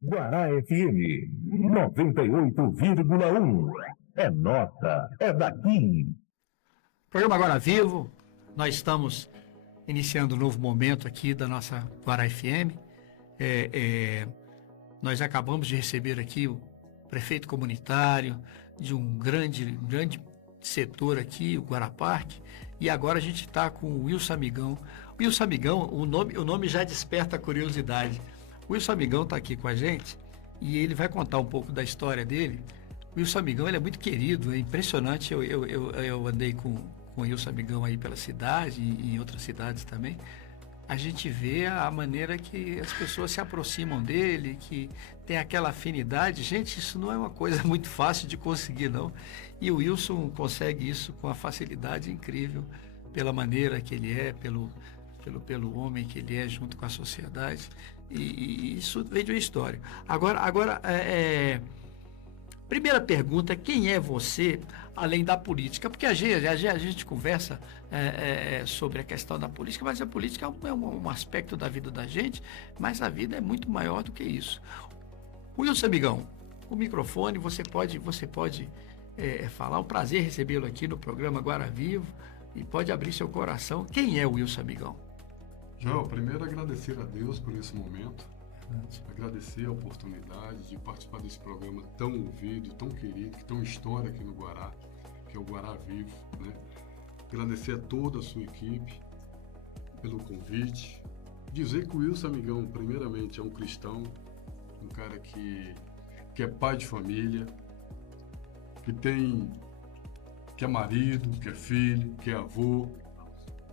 Guará FM 98,1. É nota, é daqui. Programa Agora Vivo, nós estamos iniciando um novo momento aqui da nossa Guará FM. Nós acabamos de receber aqui o prefeito comunitário de um grande setor aqui, o Guará Parque, e agora a gente está com o Wilson Amigão. Wilson Amigão, o nome já desperta a curiosidade. O Wilson Amigão está aqui com a gente e ele vai contar um pouco da história dele. O Wilson Amigão, ele é muito querido, é impressionante. Eu andei com o Wilson Amigão aí pela cidade e em outras cidades também. A gente vê a maneira que as pessoas se aproximam dele, que tem aquela afinidade. Gente, isso não é uma coisa muito fácil de conseguir, não. E o Wilson consegue isso com a facilidade incrível, pela maneira que ele é, pelo homem que ele é junto com a sociedade. E isso vem de uma história. Agora, primeira pergunta, quem é você além da política? Porque a gente conversa sobre a questão da política, mas a política é um aspecto da vida da gente, mas a vida é muito maior do que isso. Wilson Amigão, o microfone, você pode falar. É um prazer recebê-lo aqui no programa Guará Vivo e pode abrir seu coração. Quem é o Wilson Amigão? João, primeiro agradecer a Deus por esse momento, agradecer a oportunidade de participar desse programa tão ouvido, tão querido, que tem uma história aqui no Guará, que é o Guará Vivo, né? Agradecer a toda a sua equipe pelo convite, dizer que o Wilson Amigão, primeiramente, é um cristão, um cara que é pai de família, que é marido, que é filho, que é avô,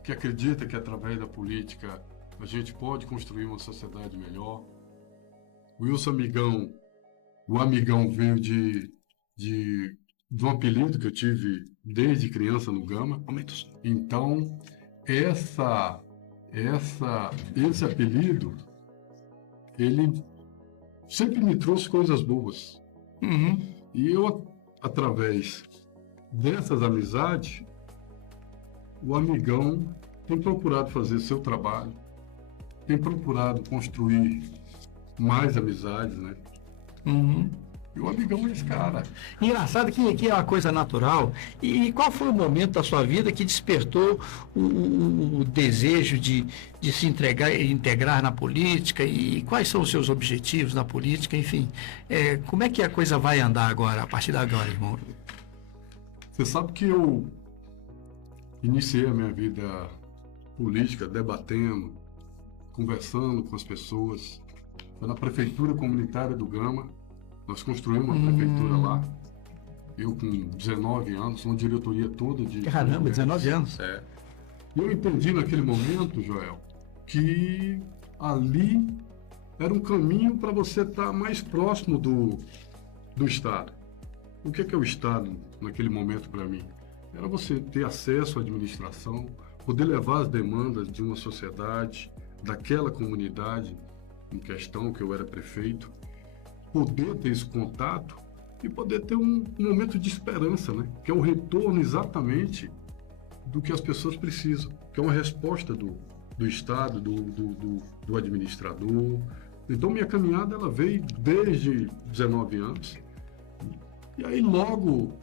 que acredita que através da política a gente pode construir uma sociedade melhor. O Wilson Amigão, o Amigão veio de um apelido que eu tive desde criança no Gama. Então, esse apelido, ele sempre me trouxe coisas boas. Uhum. E eu, através dessas amizades, o Amigão tem procurado fazer seu trabalho, tem procurado construir mais amizades, né? Uhum. E o Amigão é esse cara. Engraçado que é uma coisa natural. E qual foi o momento da sua vida que despertou o desejo de se integrar na política? E quais são os seus objetivos na política? Enfim, como é que a coisa vai andar agora, a partir de agora, irmão? Você sabe que eu iniciei a minha vida política debatendo, conversando com as pessoas. Foi na prefeitura comunitária do Gama. Nós construímos uma prefeitura lá. Eu com 19 anos, uma diretoria toda de... Caramba, 19 anos. E eu entendi naquele momento, Joel, que ali era um caminho para você estar mais próximo do Estado. O que é o Estado naquele momento para mim? Era você ter acesso à administração, poder levar as demandas de uma sociedade, daquela comunidade em questão, que eu era prefeito, poder ter esse contato e poder ter um momento de esperança, né? Que é o retorno exatamente do que as pessoas precisam, que é uma resposta do Estado, do administrador. Então, minha caminhada ela veio desde 19 anos. E aí, logo,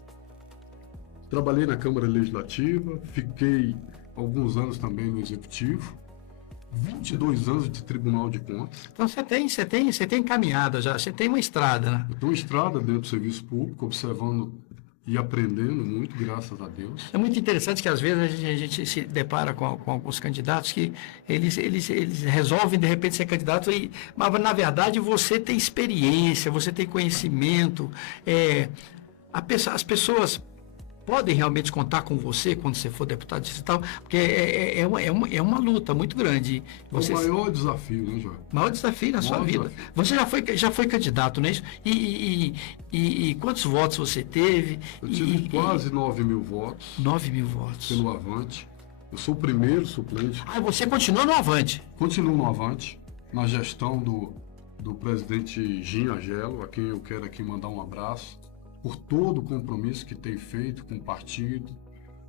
trabalhei na Câmara Legislativa, fiquei alguns anos também no Executivo, 22 anos de Tribunal de Contas. Então você tem caminhada já, você tem uma estrada, né? Eu tenho uma estrada dentro do serviço público, observando e aprendendo muito, graças a Deus. É muito interessante que às vezes a gente se depara com alguns candidatos que eles resolvem de repente ser candidato, mas na verdade você tem experiência, você tem conhecimento, as pessoas podem realmente contar com você quando você for deputado e tal, porque é uma luta muito grande. Você... É o maior desafio, né, João? Maior desafio na sua vida. Desafio. Você já foi candidato, não é isso? E quantos votos você teve? Eu tive quase 9 mil votos. 9 mil votos. Pelo Avante. Eu sou o primeiro suplente. Ah, você continua no Avante? Continuo no Avante, na gestão do presidente Ginho Agelo, a quem eu quero aqui mandar um abraço, por todo o compromisso que tem feito com o partido,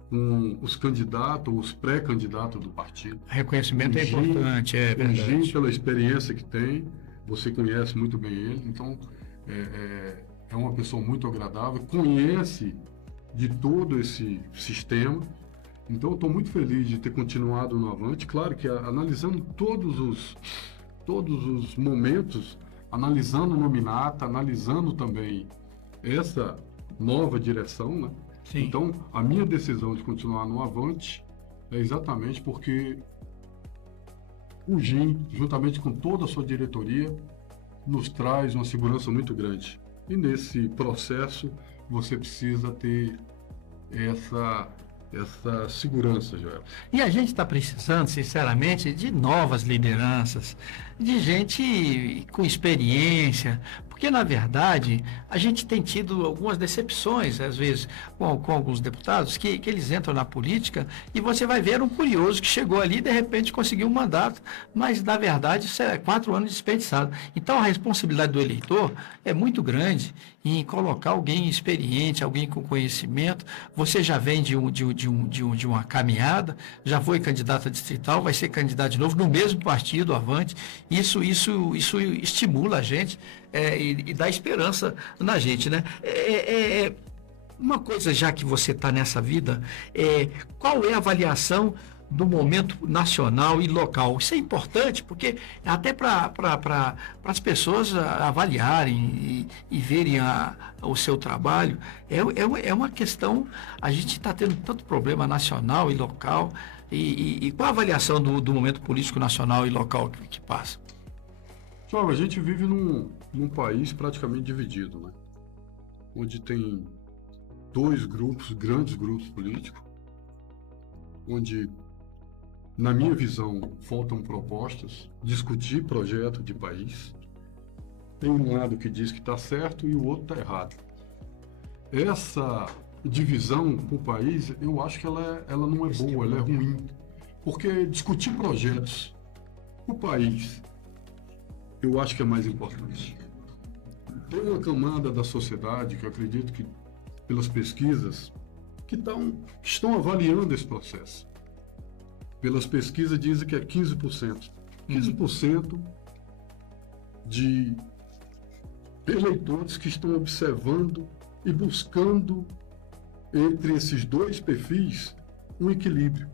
com os candidatos, os pré-candidatos do partido. Reconhecimento é importante, é verdade. Ginho, pela experiência que tem, você conhece muito bem ele, então é uma pessoa muito agradável, conhece de todo esse sistema. Então, eu estou muito feliz de ter continuado no Avante. Claro que analisando todos os momentos, analisando o nominata, analisando também essa nova direção, né? Sim. Então, a minha decisão de continuar no Avante é exatamente porque o GIM, juntamente com toda a sua diretoria, nos traz uma segurança muito grande. E nesse processo, você precisa ter essa segurança, Joel. E a gente está precisando, sinceramente, de novas lideranças, de gente com experiência, porque, na verdade, a gente tem tido algumas decepções, às vezes, com alguns deputados, que eles entram na política e você vai ver um curioso que chegou ali e, de repente, conseguiu um mandato, mas, na verdade, isso é 4 anos desperdiçados. Então, a responsabilidade do eleitor é muito grande em colocar alguém experiente, alguém com conhecimento. Você já vem de uma caminhada, já foi candidato a distrital, vai ser candidato de novo no mesmo partido, Avante. Isso estimula a gente e dá esperança na gente, né? Uma coisa, já que você está nessa vida, qual é a avaliação do momento nacional e local? Isso é importante, porque até para as pessoas avaliarem e verem o seu trabalho, é uma questão. A gente está tendo tanto problema nacional e local, e qual a avaliação do momento político nacional e local que passa? Só, a gente vive num país praticamente dividido, né? Onde tem 2 grupos, grandes grupos políticos, onde, na minha visão, faltam propostas, discutir projeto de país. Tem um lado que diz que está certo e o outro está errado. Essa divisão para o país, eu acho que ela não é boa, ela é ruim. Porque discutir projetos para o país, eu acho que é mais importante. Tem uma camada da sociedade que eu acredito que, pelas pesquisas, que estão avaliando esse processo. Pelas pesquisas dizem que é 15%. 15% de eleitores que estão observando e buscando entre esses 2 perfis um equilíbrio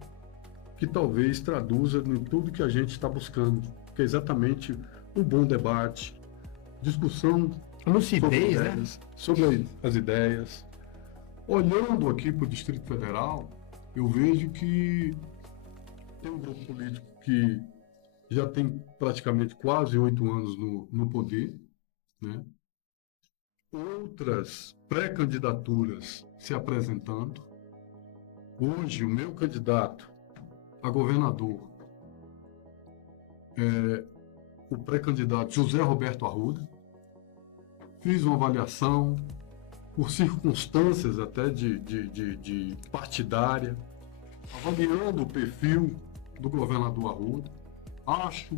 que talvez traduza em tudo que a gente está buscando, que é exatamente um bom debate, discussão Lucidez, sobre as ideias. Olhando aqui para o Distrito Federal, eu vejo que tem um grupo político que já tem praticamente quase 8 anos no poder, né? Outras pré-candidaturas se apresentando. Hoje, o meu candidato a governador é o pré-candidato José Roberto Arruda. Fiz uma avaliação por circunstâncias até de partidária, avaliando o perfil do governador Arruda. Acho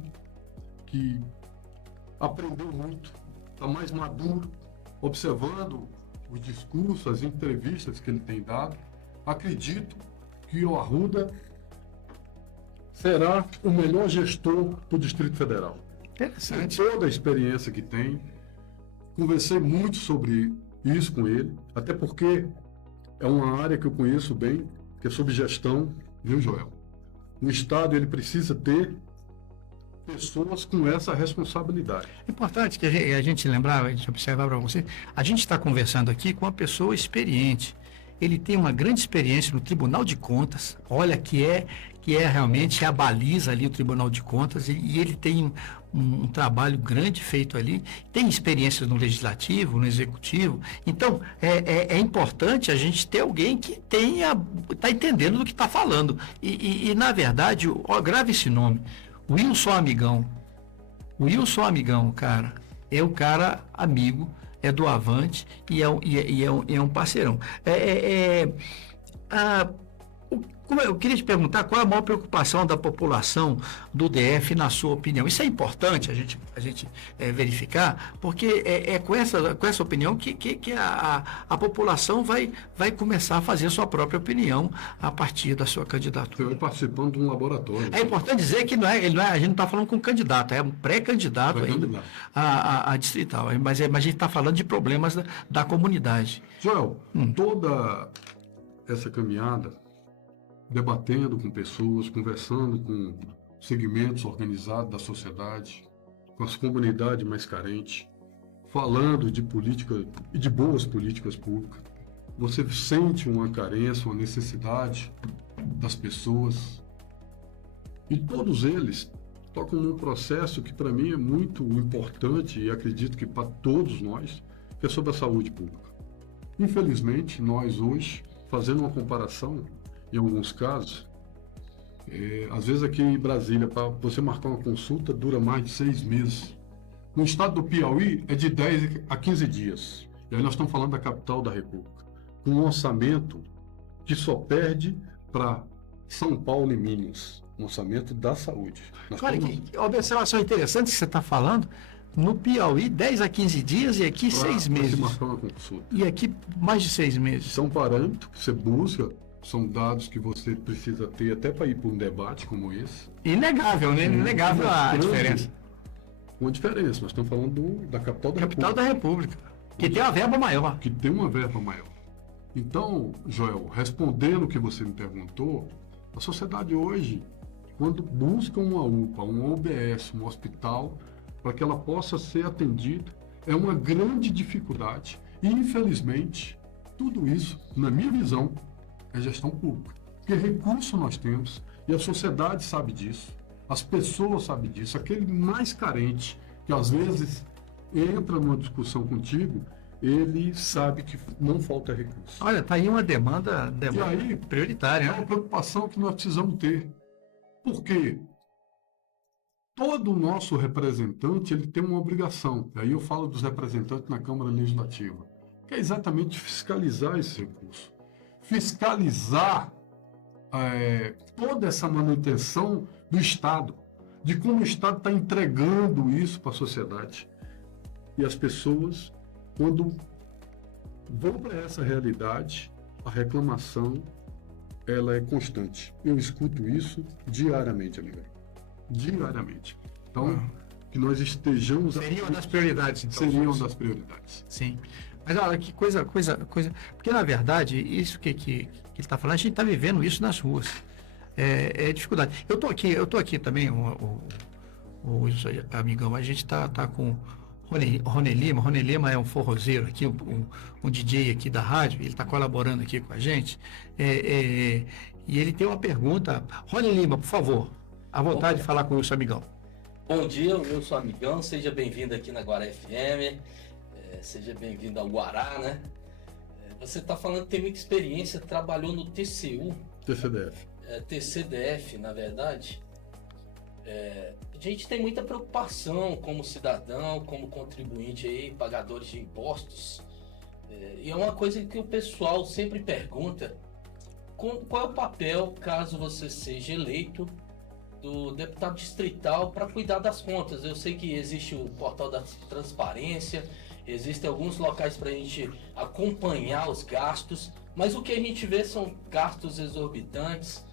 que aprendeu muito, está mais maduro, observando os discursos, as entrevistas que ele tem dado. Acredito que o Arruda será o melhor gestor do Distrito Federal. Interessante. Toda a experiência que tem. Conversei muito sobre isso com ele, até porque é uma área que eu conheço bem, que é sobre gestão, viu, Joel? O Estado, ele precisa ter pessoas com essa responsabilidade. É importante que a gente lembrar, a gente observar para você, a gente está conversando aqui com uma pessoa experiente. Ele tem uma grande experiência no Tribunal de Contas, olha que é realmente a baliza ali o Tribunal de Contas, e ele tem um trabalho grande feito ali, tem experiências no Legislativo, no Executivo. Então, é importante a gente ter alguém que está entendendo do que está falando. E, na verdade, grave esse nome, Wilson Amigão. O Wilson Amigão, cara, é um cara amigo, é do Avante e é um parceirão. Eu queria te perguntar qual é a maior preocupação da população do DF, na sua opinião. Isso é importante a gente verificar, porque é com essa opinião que a população vai começar a fazer a sua própria opinião a partir da sua Você candidatura. vai participando de um laboratório. É importante dizer que a gente não está falando com candidato, é um pré-candidato ainda Pré-candidato. a distrital. Mas a gente está falando de problemas da comunidade. Joel, toda essa caminhada, debatendo com pessoas, conversando com segmentos organizados da sociedade, com as comunidades mais carentes, falando de política e de boas políticas públicas, você sente uma carência, uma necessidade das pessoas. E todos eles tocam num processo que para mim é muito importante e acredito que para todos nós, que é sobre a saúde pública. Infelizmente, nós hoje, fazendo uma comparação, em alguns casos, às vezes aqui em Brasília, para você marcar uma consulta, dura mais de 6 meses. No estado do Piauí, é de 10 a 15 dias. E aí nós estamos falando da capital da República, com um orçamento que só perde para São Paulo e Minas, um orçamento da saúde. Nós Olha, estamos- que observação interessante que você está falando. No Piauí, 10 a 15 dias e aqui 6 pra se meses. marcar uma consulta. E aqui mais de 6 meses. São parâmetros que você busca, são dados que você precisa ter até para ir para um debate como esse. Inegável, né? Inegável a Mostrando diferença. Uma diferença. Nós estamos falando da capital da Capital República, da República. Que tem uma verba maior. que tem uma verba maior. Então, Joel, respondendo o que você me perguntou, a sociedade hoje, quando busca uma UPA, um OBS, um hospital, para que ela possa ser atendida, é uma grande dificuldade. E, infelizmente, tudo isso, na minha visão, é gestão pública. Porque recurso nós temos, e a sociedade sabe disso, as pessoas sabem disso. Aquele mais carente, que às vezes entra numa discussão contigo, ele sabe que não falta recurso. Olha, tá aí uma demanda E aí, prioritária, é né? uma preocupação que nós precisamos ter. Por quê? Todo o nosso representante, ele tem uma obrigação. Aí eu falo dos representantes na Câmara Legislativa, que é exatamente fiscalizar esse recurso. Fiscalizar toda essa manutenção do Estado, de como o Estado está entregando isso para a sociedade. E as pessoas, quando vão para essa realidade, a reclamação ela é constante. Eu escuto isso diariamente, amigo. Diariamente. Então, que nós estejamos... Seria uma das prioridades, então. Seria uma das prioridades. Sim. Mas olha que coisa. Porque, na verdade, isso que ele está falando, a gente está vivendo isso nas ruas. É dificuldade. Eu tô aqui também, o amigão, a gente tá com Rony Lima. Rony Lima é um forrozeiro aqui, um DJ aqui da rádio, ele está colaborando aqui com a gente. E ele tem uma pergunta. Rony Lima, por favor, à vontade de falar com o Wilson Amigão. Bom dia, eu sou Amigão, seja bem-vindo aqui na Guará FM, seja bem-vindo ao Guará, né? Você está falando que tem muita experiência, trabalhou no TCU, TCDF. TCDF, na verdade. A gente tem muita preocupação como cidadão, como contribuinte aí, pagadores de impostos, e é uma coisa que o pessoal sempre pergunta, qual é o papel, caso você seja eleito, do deputado distrital para cuidar das contas. Eu sei que existe o portal da transparência, existem alguns locais para a gente acompanhar os gastos, mas o que a gente vê são gastos exorbitantes.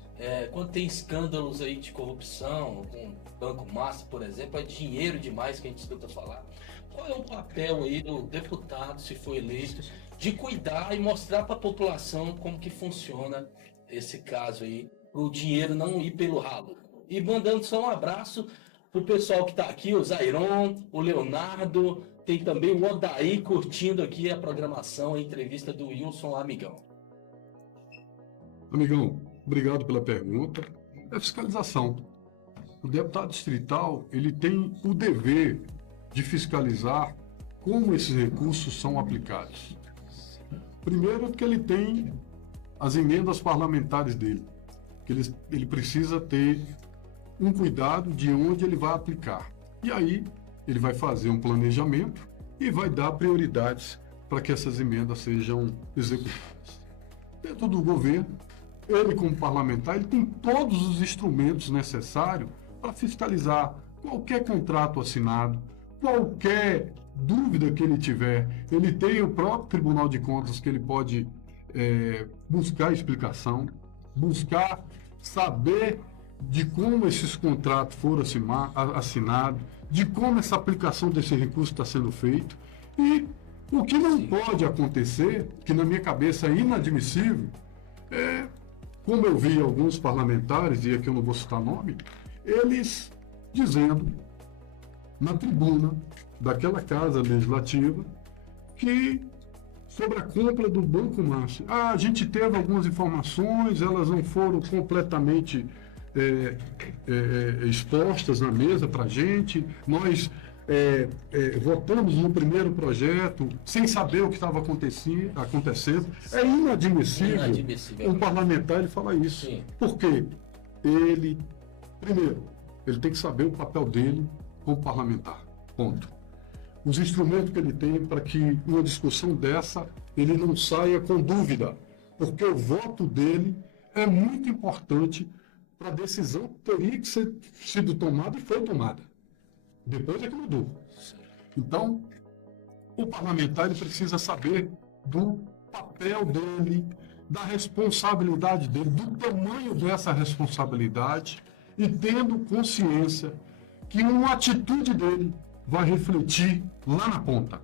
Quando tem escândalos aí de corrupção, com Banco Master, por exemplo, é dinheiro demais que a gente escuta falar. Qual é o papel aí do deputado, se for eleito, de cuidar e mostrar para a população como que funciona esse caso aí, o dinheiro não ir pelo ralo? E mandando só um abraço pro pessoal que está aqui, o Zairon, o Leonardo, tem também o Odaí curtindo aqui a programação, a entrevista do Wilson Amigão. Amigão, obrigado pela pergunta. É fiscalização. O deputado distrital, ele tem o dever de fiscalizar como esses recursos são aplicados. Primeiro, que ele tem as emendas parlamentares dele, que ele precisa ter um cuidado de onde ele vai aplicar. E aí, ele vai fazer um planejamento e vai dar prioridades para que essas emendas sejam executadas. Dentro do governo, ele como parlamentar, ele tem todos os instrumentos necessários para fiscalizar qualquer contrato assinado, qualquer dúvida que ele tiver. Ele tem o próprio Tribunal de Contas que ele pode buscar explicação, buscar saber de como esses contratos foram assinados, de como essa aplicação desse recurso está sendo feito. E o que não pode acontecer, que na minha cabeça é inadmissível, como eu vi alguns parlamentares, e aqui eu não vou citar nome, eles dizendo na tribuna daquela casa legislativa que sobre a compra do Banco Master. A gente teve algumas informações, elas não foram completamente expostas na mesa para a gente. Nós votamos no primeiro projeto sem saber o que estava acontecendo. É inadmissível um parlamentar ele falar isso. Sim. Porque ele, primeiro, ele tem que saber o papel dele como parlamentar. Ponto. Os instrumentos que ele tem para que uma discussão dessa ele não saia com dúvida, porque o voto dele é muito importante para a decisão que teria que ser sido tomada e foi tomada. Depois é que mudou. Então, o parlamentar ele precisa saber do papel dele, da responsabilidade dele, do tamanho dessa responsabilidade e tendo consciência que uma atitude dele vai refletir lá na ponta,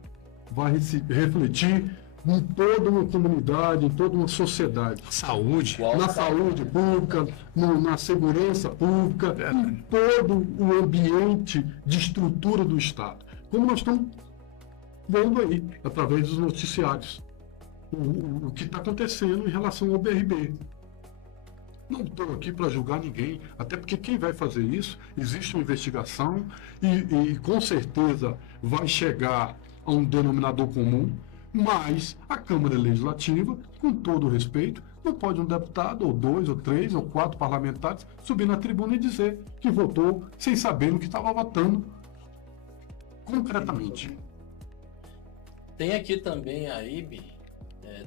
vai refletir em toda uma comunidade, em toda uma sociedade. Saúde. Na saúde pública, na segurança pública, em todo o ambiente de estrutura do Estado. Como nós estamos vendo aí, através dos noticiários, o que está acontecendo em relação ao BRB. Não estou aqui para julgar ninguém, até porque quem vai fazer isso, existe uma investigação e com certeza vai chegar a um denominador comum, mas a Câmara Legislativa, com todo o respeito, não pode um deputado, ou 2, ou 3, ou 4 parlamentares subir na tribuna e dizer que votou sem saber no que estava votando concretamente. Tem aqui também a IB,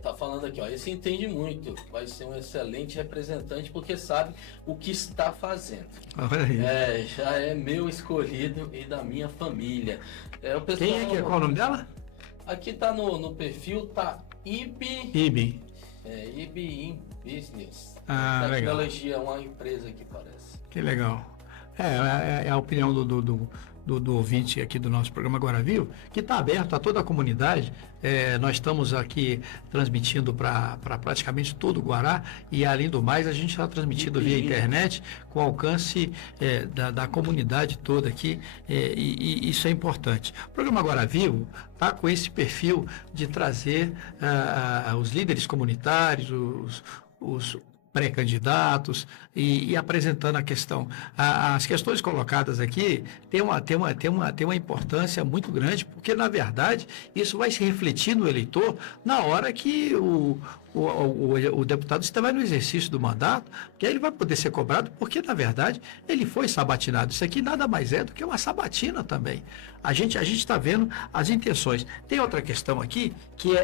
tá falando aqui, ó, esse entende muito, vai ser um excelente representante porque sabe o que está fazendo. Olha aí. Já é meu escolhido e da minha família. O pessoal, Quem é que é? Qual o nome dela? Aqui tá no perfil, tá IB. IBI. IB in Business. Ah, legal. Tecnologia é uma empresa que parece. Que legal. É a opinião do ouvinte aqui do nosso programa Agora Viu, que está aberto a toda a comunidade. Nós estamos aqui transmitindo para praticamente todo o Guará e, além do mais, a gente está transmitindo via internet com alcance da comunidade toda aqui e isso é importante. O programa Agora Viu está com esse perfil de trazer os líderes comunitários, os pré-candidatos e apresentando a questão. As questões colocadas aqui têm uma importância muito grande, porque, na verdade, isso vai se refletir no eleitor na hora que o deputado estiver no exercício do mandato, que aí ele vai poder ser cobrado, porque, na verdade, ele foi sabatinado. Isso aqui nada mais é do que uma sabatina também. A gente está vendo as intenções. Tem outra questão aqui, que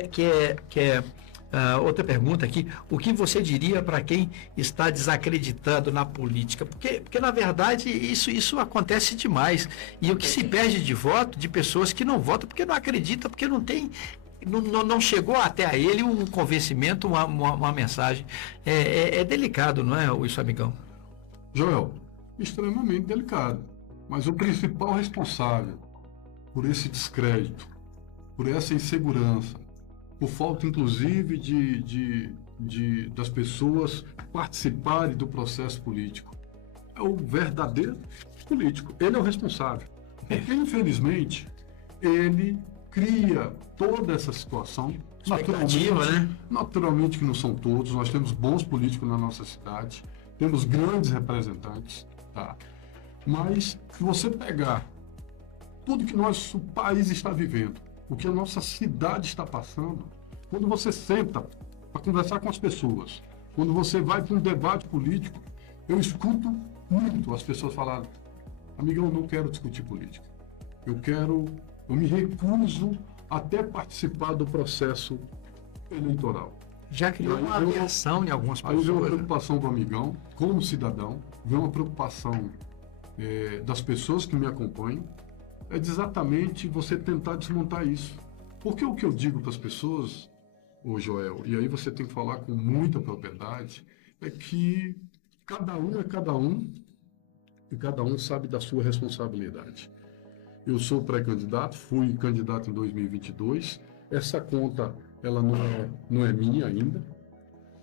é outra pergunta aqui, o que você diria para quem está desacreditando na política? Porque na verdade, isso acontece demais. E o que se perde de voto de pessoas que não votam porque não acreditam, porque não chegou até a ele um convencimento, uma mensagem. É delicado, não é, Wilson Amigão? Joel, extremamente delicado. Mas o principal responsável por esse descrédito, por essa insegurança, por falta, inclusive, das pessoas participarem do processo político. É o verdadeiro político. Ele é o responsável. Porque, infelizmente, ele cria toda essa situação. Naturalmente que não são todos. Nós temos bons políticos na nossa cidade. Temos grandes representantes. Tá? Mas, se você pegar tudo que nosso país está vivendo, o que a nossa cidade está passando, quando você senta para conversar com as pessoas, quando você vai para um debate político, eu escuto muito as pessoas falarem: amigão, eu não quero discutir política. Eu me recuso até participar do processo eleitoral. Já criou uma aversão em algumas Aí vem uma pessoas. Né? preocupação do amigão, como cidadão, vem uma preocupação das pessoas que me acompanham, é de exatamente você tentar desmontar isso. Porque o que eu digo para as pessoas, ô Joel, e aí você tem que falar com muita propriedade, é que cada um é cada um e cada um sabe da sua responsabilidade. Eu sou pré-candidato, fui candidato em 2022, essa conta ela não é minha ainda.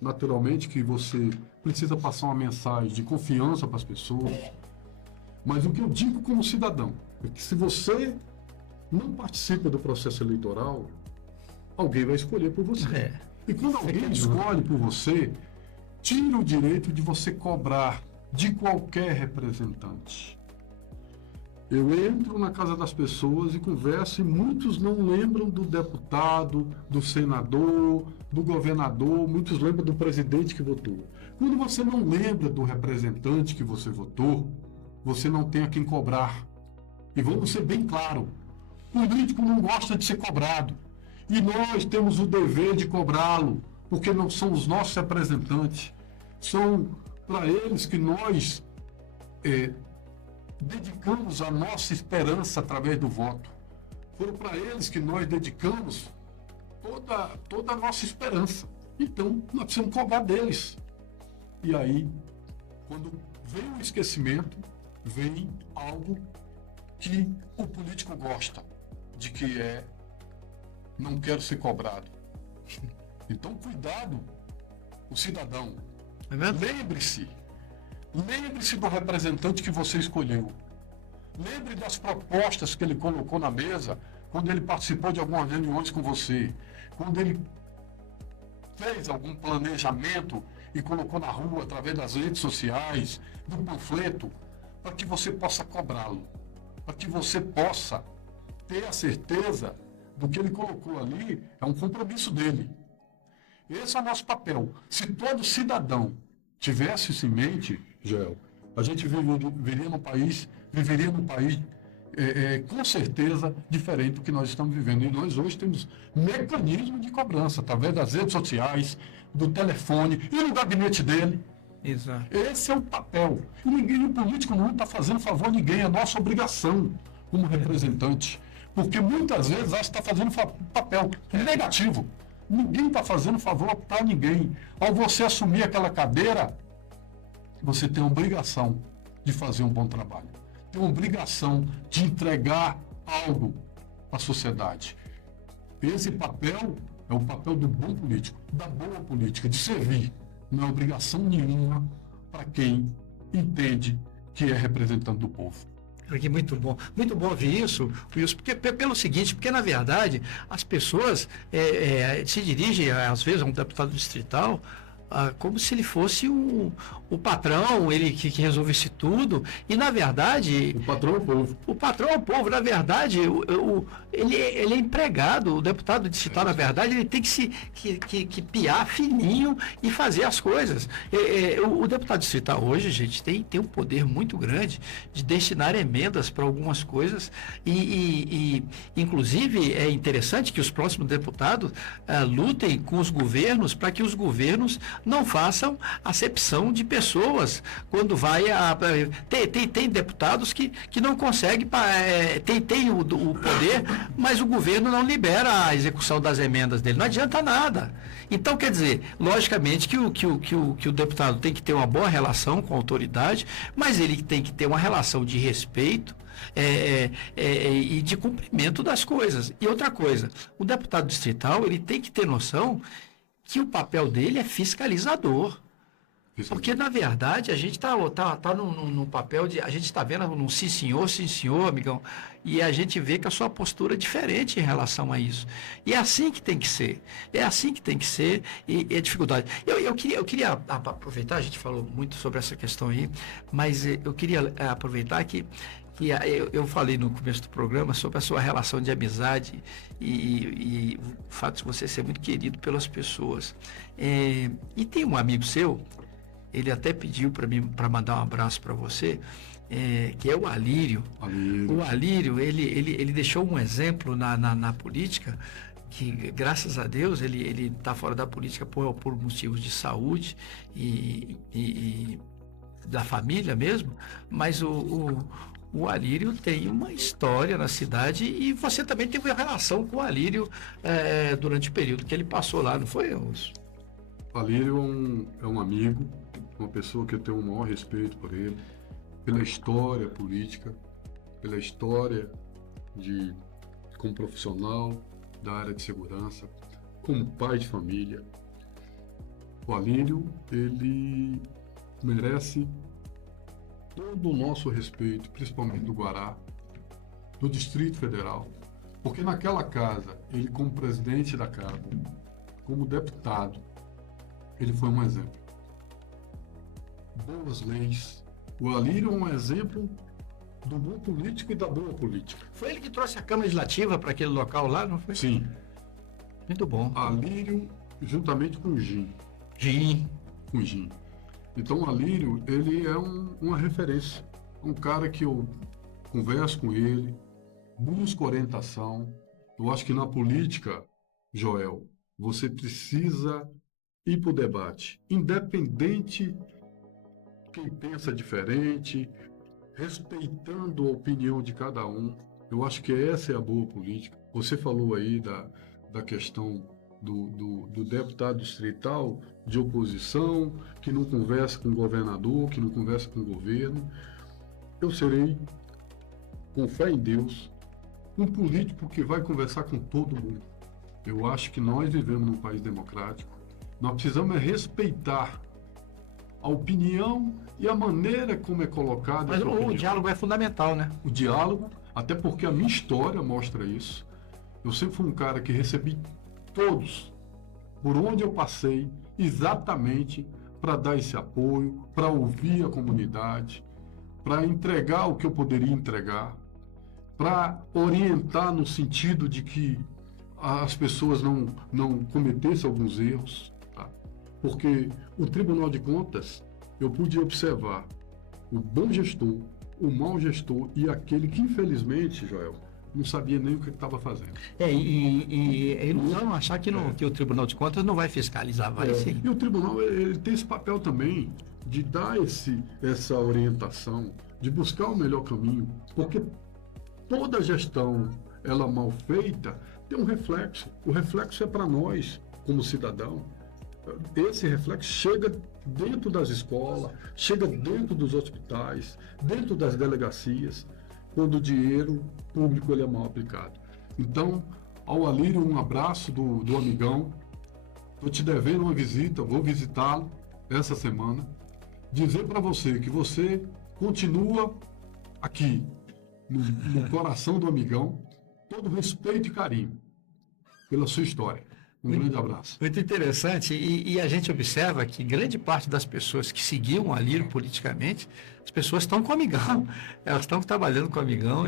Naturalmente que você precisa passar uma mensagem de confiança para as pessoas, mas o que eu digo como cidadão é que se você não participa do processo eleitoral, alguém vai escolher por você. É. E quando alguém escolhe por você, tira o direito de você cobrar de qualquer representante. Eu entro na casa das pessoas e converso e muitos não lembram do deputado, do senador, do governador, muitos lembram do presidente que votou. Quando você não lembra do representante que você votou, você não tem a quem cobrar. E vamos ser bem claro, político não gosta de ser cobrado. E nós temos o dever de cobrá-lo, porque não são os nossos representantes. São para eles que nós dedicamos a nossa esperança através do voto. Foram para eles que nós dedicamos toda a nossa esperança. Então, nós precisamos cobrar deles. E aí, quando vem o esquecimento, vem algo que o político gosta, de que não quero ser cobrado. Então, cuidado, o cidadão. É mesmo? Lembre-se do representante que você escolheu. Lembre das propostas que ele colocou na mesa quando ele participou de algumas reuniões com você. Quando ele fez algum planejamento e colocou na rua através das redes sociais, do panfleto, para que você possa cobrá-lo. Para que você possa ter a certeza do que ele colocou ali é um compromisso dele. Esse é o nosso papel. Se todo cidadão tivesse isso em mente, Joel, a gente viveria num país com certeza diferente do que nós estamos vivendo. E nós hoje temos mecanismos de cobrança, através das redes sociais, do telefone e no gabinete dele. Exato. Esse é o papel. E o político não está fazendo favor a ninguém, é nossa obrigação como representante. Porque muitas vezes acha que está fazendo papel negativo. Ninguém está fazendo favor para ninguém. Ao você assumir aquela cadeira, você tem a obrigação de fazer um bom trabalho. Tem a obrigação de entregar algo à sociedade. Esse papel é o papel do bom político, da boa política, de servir. Não é obrigação nenhuma para quem entende que é representante do povo. Aqui, muito bom ouvir isso, Wilson, porque, pelo seguinte, porque na verdade as pessoas se dirigem às vezes a um deputado distrital como se ele fosse o patrão, ele que resolvesse tudo, e na verdade... O patrão é o povo. O patrão é o povo, na verdade, ele é empregado, o deputado distrital, na verdade, ele tem que piar fininho e fazer as coisas. O deputado distrital hoje, gente, tem um poder muito grande de destinar emendas para algumas coisas e inclusive, é interessante que os próximos deputados lutem com os governos para que os governos não façam acepção de pessoas quando vai tem deputados que não conseguem tem o poder, mas o governo não libera a execução das emendas dele, não adianta nada. Então, quer dizer, logicamente que o deputado tem que ter uma boa relação com a autoridade, mas ele tem que ter uma relação de respeito e de cumprimento das coisas. E outra coisa, o deputado distrital, ele tem que ter noção que o papel dele é fiscalizador. Porque, na verdade, a gente está num papel de... A gente está vendo num sim, senhor, amigão, e a gente vê que a sua postura é diferente em relação a isso. E é assim que tem que ser. É assim que tem que ser, e é dificuldade. Eu queria aproveitar, a gente falou muito sobre essa questão aí, mas eu queria aproveitar que eu falei no começo do programa sobre a sua relação de amizade e o fato de você ser muito querido pelas pessoas. E tem um amigo seu, ele até pediu para mim para mandar um abraço para você, que é o Alírio. O Alírio, ele deixou um exemplo na política que graças a Deus ele está fora da política por motivos de saúde e da família mesmo, mas o Alírio tem uma história na cidade e você também teve uma relação com o Alírio durante o período que ele passou lá, não foi, Wilson? Alírio é um amigo, uma pessoa que eu tenho o maior respeito por ele, pela história política, pela história como profissional da área de segurança, como pai de família. O Alírio, ele merece todo o nosso respeito, principalmente do Guará, do Distrito Federal, porque naquela casa, ele como presidente da casa, como deputado, ele foi um exemplo. Boas leis. O Alírio é um exemplo do bom político e da boa política. Foi ele que trouxe a Câmara Legislativa para aquele local lá, não foi? Sim. Muito bom. Alírio, juntamente com o Jim. Sim. Com o Jim. Então, o Alírio, ele é uma referência. Um cara que eu converso com ele, busco orientação. Eu acho que na política, Joel, você precisa ir para o debate, independente quem pensa diferente, respeitando a opinião de cada um. Eu acho que essa é a boa política. Você falou aí da questão do deputado distrital de oposição, que não conversa com o governador, que não conversa com o governo. Eu serei, com fé em Deus, um político que vai conversar com todo mundo. Eu acho que nós vivemos num país democrático. Nós precisamos respeitar a opinião e a maneira como é colocada. Mas o diálogo é fundamental, né? O diálogo, até porque a minha história mostra isso. Eu sempre fui um cara que recebi todos, por onde eu passei, exatamente para dar esse apoio, para ouvir a comunidade, para entregar o que eu poderia entregar, para orientar no sentido de que as pessoas não cometessem alguns erros. Porque o Tribunal de Contas, eu pude observar o bom gestor, o mau gestor e aquele que, infelizmente, Joel, não sabia nem o que estava fazendo. E é ilusão achar que o Tribunal de Contas não vai fiscalizar, vai sim. E o Tribunal ele tem esse papel também de dar essa orientação, de buscar o melhor caminho, porque toda gestão, ela mal feita, tem um reflexo. O reflexo é para nós, como cidadão. Esse reflexo chega dentro das escolas, chega dentro dos hospitais, dentro das delegacias, quando o dinheiro público ele é mal aplicado. Então, ao Alírio, um abraço do amigão. Estou te devendo uma visita, vou visitá-lo essa semana. Dizer para você que você continua aqui, no coração do amigão, todo respeito e carinho pela sua história. Um grande abraço. Muito interessante. E a gente observa que grande parte das pessoas que seguiam o Alírio politicamente, as pessoas estão com o amigão. Elas estão trabalhando com o amigão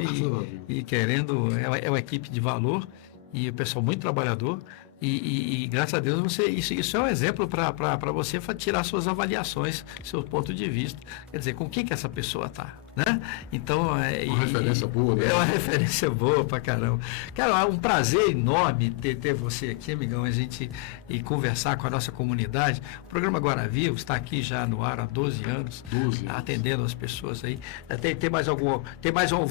e querendo. É uma equipe de valor e o pessoal muito trabalhador. E graças a Deus isso é um exemplo para você tirar suas avaliações, seu ponto de vista. Quer dizer, com quem que essa pessoa está, né? Então, uma referência boa, né? É uma referência boa pra caramba. Cara, é um prazer enorme ter você aqui, amigão, e conversar com a nossa comunidade. O programa Agora Vivo está aqui já no ar há 12 anos. Atendendo as pessoas aí. Tem mais algum?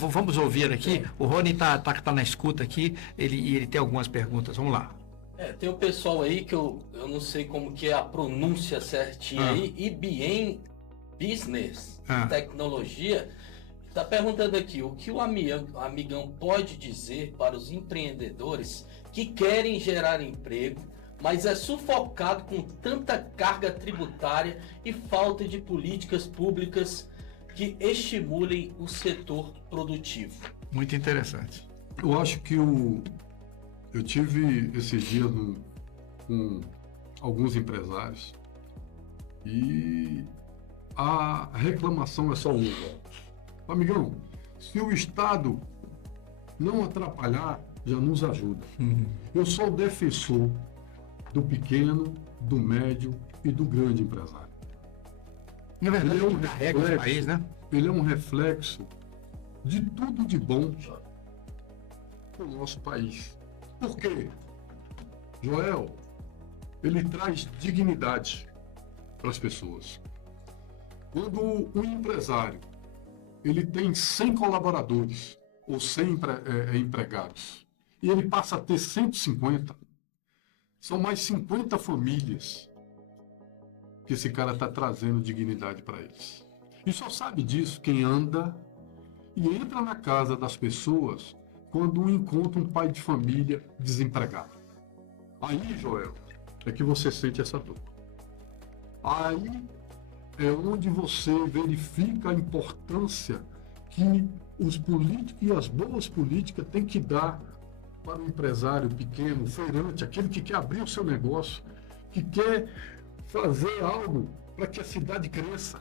Vamos ouvir aqui. O Rony tá na escuta aqui, ele tem algumas perguntas. Vamos lá. Tem o pessoal aí que eu não sei como que é a pronúncia certinha aí, IBM Business, Tecnologia, está perguntando aqui, o que o amigão pode dizer para os empreendedores que querem gerar emprego, mas é sufocado com tanta carga tributária e falta de políticas públicas que estimulem o setor produtivo? Muito interessante. Eu acho que eu tive esses dias com alguns empresários e a reclamação é só uma. Amigão, se o Estado não atrapalhar, já nos ajuda. Eu sou o defensor do pequeno, do médio e do grande empresário. Na verdade, ele é um reflexo, país, né? Ele é um reflexo de tudo de bom do nosso país. Por quê? Joel, ele traz dignidade para as pessoas. Quando um empresário ele tem 100 colaboradores ou 100 empregados e ele passa a ter 150, são mais 50 famílias que esse cara está trazendo dignidade para eles. E só sabe disso quem anda e entra na casa das pessoas quando encontra um pai de família desempregado. Aí, Joel, é que você sente essa dor. Aí é onde você verifica a importância que os políticos e as boas políticas têm que dar para o empresário pequeno, feirante, aquele que quer abrir o seu negócio, que quer fazer algo para que a cidade cresça,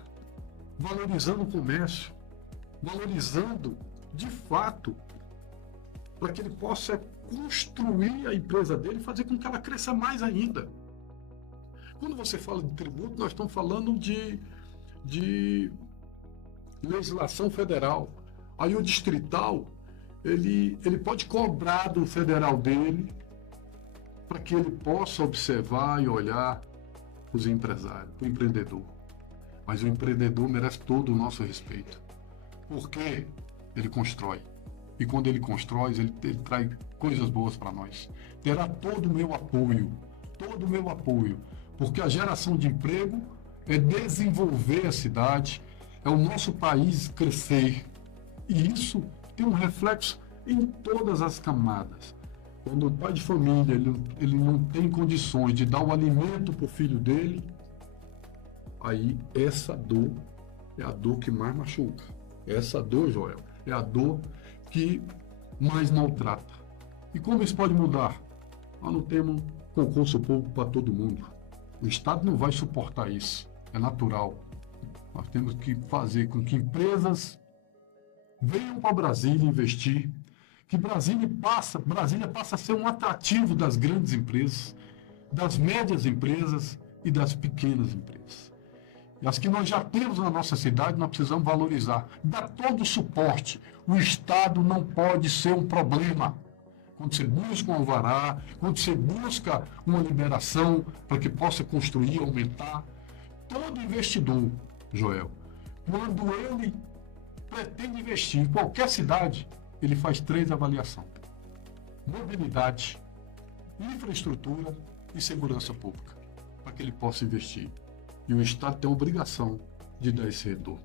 valorizando o comércio, valorizando de fato, para que ele possa construir a empresa dele e fazer com que ela cresça mais ainda. Quando você fala de tributo, nós estamos falando de legislação federal. Aí o distrital, ele pode cobrar do federal dele para que ele possa observar e olhar os empresários, o empreendedor. Mas o empreendedor merece todo o nosso respeito, porque ele constrói. E quando ele constrói, ele traz coisas boas para nós. Terá todo o meu apoio, porque a geração de emprego é desenvolver a cidade, é o nosso país crescer. E isso tem um reflexo em todas as camadas. Quando o pai de família ele não tem condições de dar o alimento para o filho dele, aí essa dor é a dor que mais machuca. Essa dor, Joel, é a dor que mais maltrata. E como isso pode mudar? Nós não temos concurso público para todo mundo. O Estado não vai suportar isso. É natural. Nós temos que fazer com que empresas venham para Brasília investir, que Brasília passa a ser um atrativo das grandes empresas, das médias empresas e das pequenas empresas. E as que nós já temos na nossa cidade, nós precisamos valorizar, dar todo o suporte. O Estado não pode ser um problema. Quando você busca um alvará, quando você busca uma liberação para que possa construir, aumentar, todo investidor, Joel, quando ele pretende investir em qualquer cidade, ele faz 3 avaliações: mobilidade, infraestrutura e segurança pública, para que ele possa investir. E o Estado tem a obrigação de dar esse retorno.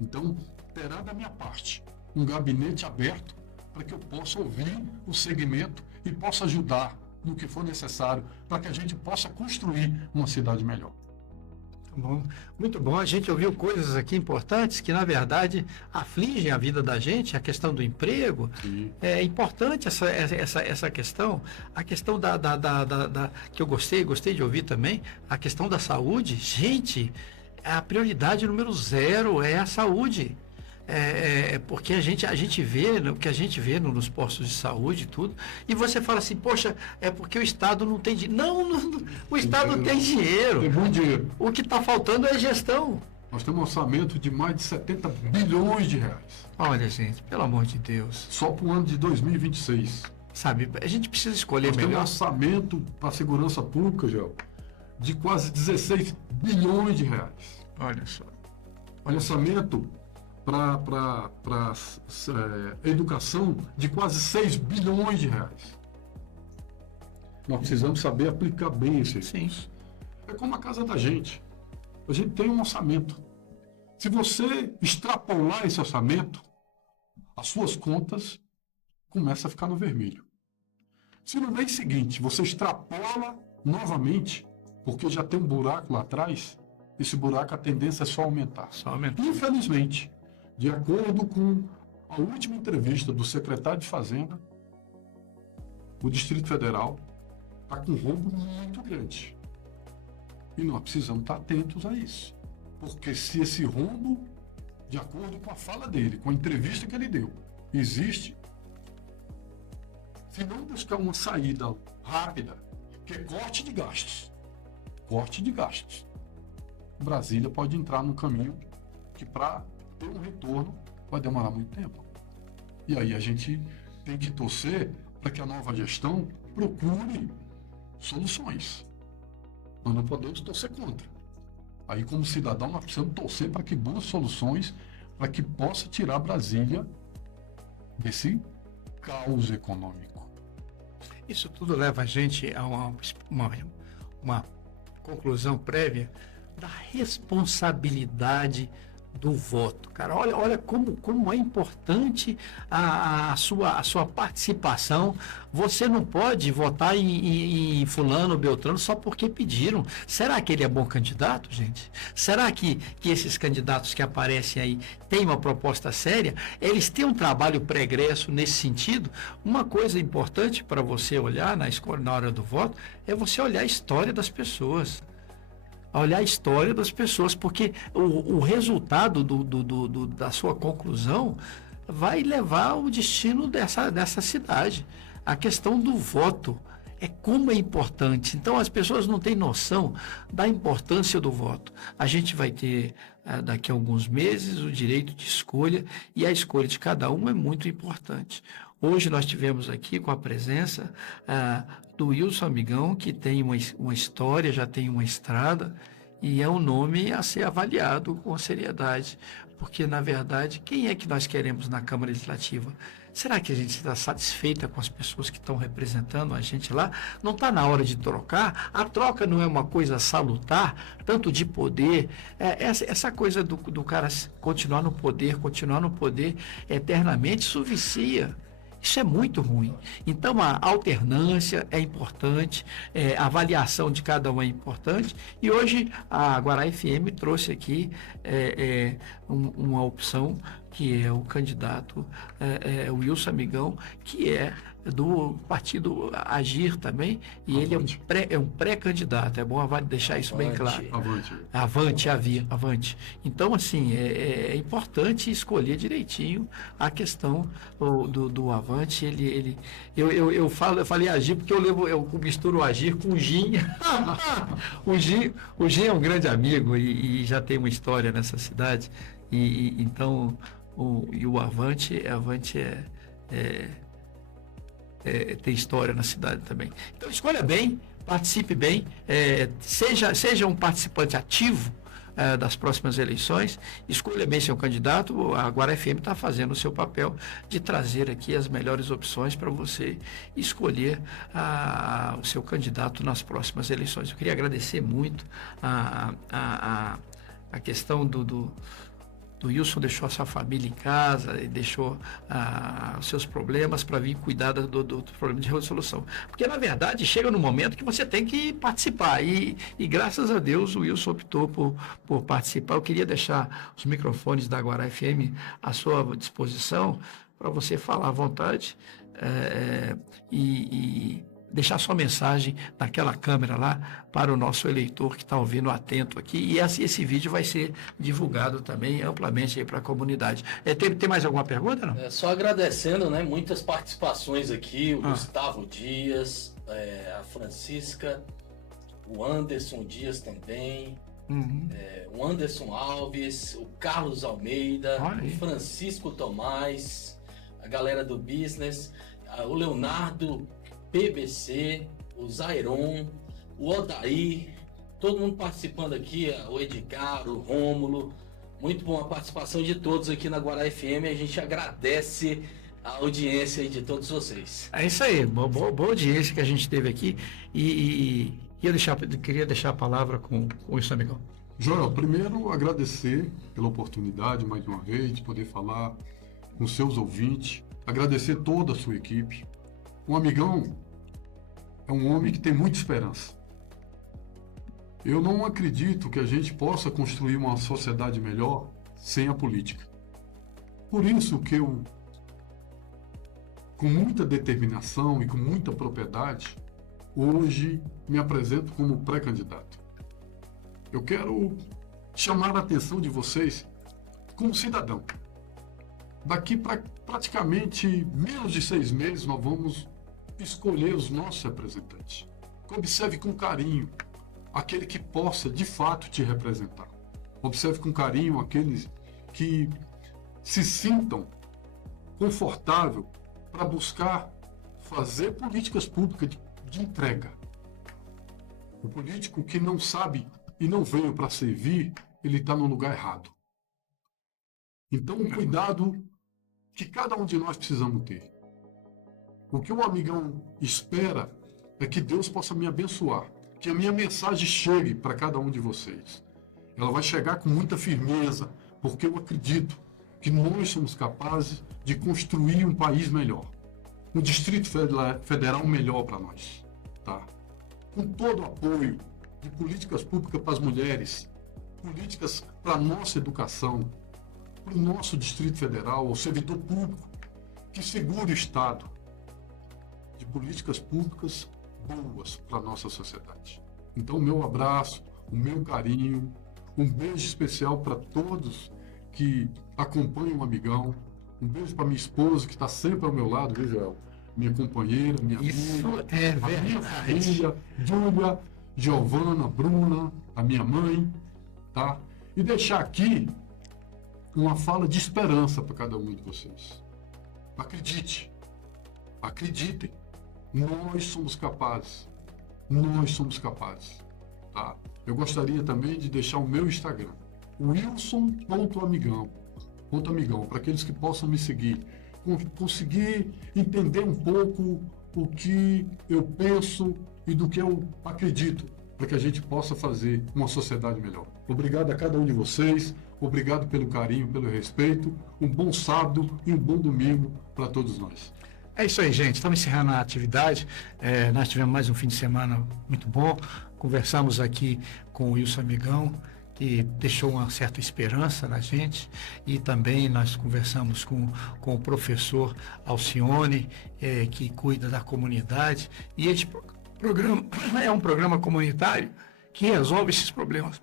Então, terá da minha parte um gabinete aberto para que eu possa ouvir o segmento e possa ajudar no que for necessário para que a gente possa construir uma cidade melhor. Bom, muito bom. A gente ouviu coisas aqui importantes que, na verdade, afligem a vida da gente, a questão do emprego. Sim. É importante essa questão, a questão que eu gostei de ouvir também, a questão da saúde. Gente, a prioridade número 0 é a saúde. Porque a gente vê, né, o que a gente vê nos postos de saúde e tudo, e você fala assim, poxa, é porque o Estado não tem dinheiro. Não, o Estado tem dinheiro. Tem muito dinheiro. O que está faltando é gestão. Nós temos um orçamento de mais de 70 bilhões de reais. Olha, gente, pelo amor de Deus. Só para o ano de 2026. Sabe, a gente precisa escolher Nós temos um melhor. orçamento para a segurança pública, Gel, de quase 16 bilhões de reais. Olha só. Orçamento para educação de quase 6 bilhões de reais. Nós precisamos saber aplicar bem esse recurso. É como a casa da gente. A gente tem um orçamento. Se você extrapolar esse orçamento, as suas contas começam a ficar no vermelho. Se no mês seguinte você extrapola novamente, porque já tem um buraco lá atrás, esse buraco, a tendência é só aumentar. Infelizmente, de acordo com a última entrevista do secretário de Fazenda, o Distrito Federal está com um roubo muito grande. E nós precisamos estar atentos a isso. Porque se esse rombo, de acordo com a fala dele, com a entrevista que ele deu, existe, se não buscar uma saída rápida, que é corte de gastos, Brasília pode entrar num caminho que, para ter um retorno, vai demorar muito tempo. E aí a gente tem que torcer para que a nova gestão procure soluções. Nós não podemos torcer contra. Aí, como cidadão, nós precisamos torcer para que boas soluções, para que possa tirar Brasília desse caos econômico. Isso tudo leva a gente a uma conclusão prévia da responsabilidade do voto. Cara, olha como é importante a sua participação. Você não pode votar em fulano, beltrano, só porque pediram. Será que ele é bom candidato, gente? Será que esses candidatos que aparecem aí têm uma proposta séria? Eles têm um trabalho pregresso nesse sentido? Uma coisa importante para você olhar na escolha, na hora do voto, é você olhar a história das pessoas. Olhar a história das pessoas, porque o resultado da sua conclusão vai levar o destino dessa cidade. A questão do voto é como é importante. Então, as pessoas não têm noção da importância do voto. A gente vai ter, daqui a alguns meses, o direito de escolha, e a escolha de cada um é muito importante. Hoje nós tivemos aqui com a presença do Wilson Amigão, que tem uma história, já tem uma estrada, e é um nome a ser avaliado com seriedade, porque, na verdade, quem é que nós queremos na Câmara Legislativa? Será que a gente está satisfeita com as pessoas que estão representando a gente lá? Não está na hora de trocar? A troca não é uma coisa salutar, tanto de poder. Essa coisa do cara continuar no poder eternamente, isso vicia. Isso é muito ruim. Então, a alternância é importante, a avaliação de cada um é importante. E hoje a Guará FM trouxe aqui uma opção, que é o candidato Wilson Amigão, que é do partido Agir também, e Avante. ele é um pré-candidato. É bom deixar isso bem claro. Avante. Então, assim, é importante escolher direitinho a questão do Avante. Eu falei Agir porque eu misturo o Agir com o Gin. O Gin é um grande amigo e já tem uma história nessa cidade. Então, o Avante tem história na cidade também. Então, escolha bem, participe bem, seja um participante ativo das próximas eleições, escolha bem seu candidato. A Guará FM está fazendo o seu papel de trazer aqui as melhores opções para você escolher o seu candidato nas próximas eleições. Eu queria agradecer muito a questão do Wilson. Deixou a sua família em casa e deixou os seus problemas para vir cuidar do problema de resolução. Porque, na verdade, chega no momento que você tem que participar. E graças a Deus, o Wilson optou por participar. Eu queria deixar os microfones da Guará FM à sua disposição para você falar à vontade e deixar sua mensagem naquela câmera lá para o nosso eleitor que está ouvindo atento aqui. E esse vídeo vai ser divulgado também amplamente aí para a comunidade. Tem mais alguma pergunta, não? Só agradecendo, né? Muitas participações aqui, o Gustavo Dias, a Francisca, o Anderson Dias também, o Anderson Alves, o Carlos Almeida, o Francisco Tomás, a galera do Business, o Leonardo PBC, o Zairon, o Odair, todo mundo participando aqui, o Edgar, o Rômulo. Muito bom a participação de todos aqui na Guará FM. A gente agradece a audiência aí de todos vocês. É isso aí, boa audiência que a gente teve aqui. E queria deixar a palavra com o Wilson Amigão. Joel, primeiro agradecer pela oportunidade, mais uma vez, de poder falar com seus ouvintes. Agradecer toda a sua equipe. O Amigão é um homem que tem muita esperança. Eu não acredito que a gente possa construir uma sociedade melhor sem a política. Por isso que eu, com muita determinação e com muita propriedade, hoje me apresento como pré-candidato. Eu quero chamar a atenção de vocês como cidadão. Daqui para praticamente menos de 6 meses nós vamos escolher os nossos representantes. Observe com carinho aquele que possa de fato te representar. Observe com carinho aqueles que se sintam confortáveis para buscar fazer políticas públicas de entrega. O político que não sabe e não veio para servir, ele está no lugar errado. Então, um cuidado que cada um de nós precisamos ter. O que o amigão espera é que Deus possa me abençoar, que a minha mensagem chegue para cada um de vocês. Ela vai chegar com muita firmeza, porque eu acredito que nós somos capazes de construir um país melhor, um Distrito Federal melhor para nós, tá? Com todo o apoio de políticas públicas para as mulheres, políticas para a nossa educação, para o nosso Distrito Federal, o servidor público que segure o Estado, de políticas públicas boas para a nossa sociedade. Então, o meu abraço, o meu carinho, um beijo especial para todos que acompanham o Amigão, um beijo para minha esposa que está sempre ao meu lado, viu, Joel? Minha companheira, minha Isso amiga, é a minha verdade. filha, Júlia, Giovana, Bruna, a minha mãe, tá? E deixar aqui uma fala de esperança para cada um de vocês. Acredite, acreditem, nós somos capazes, tá? Eu gostaria também de deixar o meu Instagram, wilson.amigão, para aqueles que possam me seguir, conseguir entender um pouco o que eu penso e do que eu acredito, para que a gente possa fazer uma sociedade melhor. Obrigado a cada um de vocês, obrigado pelo carinho, pelo respeito, um bom sábado e um bom domingo para todos nós. É isso aí, gente. Estamos encerrando a atividade. Nós tivemos mais um fim de semana muito bom. Conversamos aqui com o Wilson Amigão, que deixou uma certa esperança na gente. E também nós conversamos com o professor Alcione, que cuida da comunidade. E este programa é um programa comunitário que resolve esses problemas.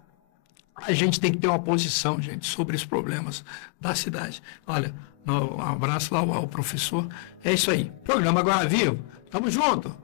A gente tem que ter uma posição, gente, sobre os problemas da cidade. Olha, um abraço lá ao professor. É isso aí. Programa Agora Vivo. Tamo junto.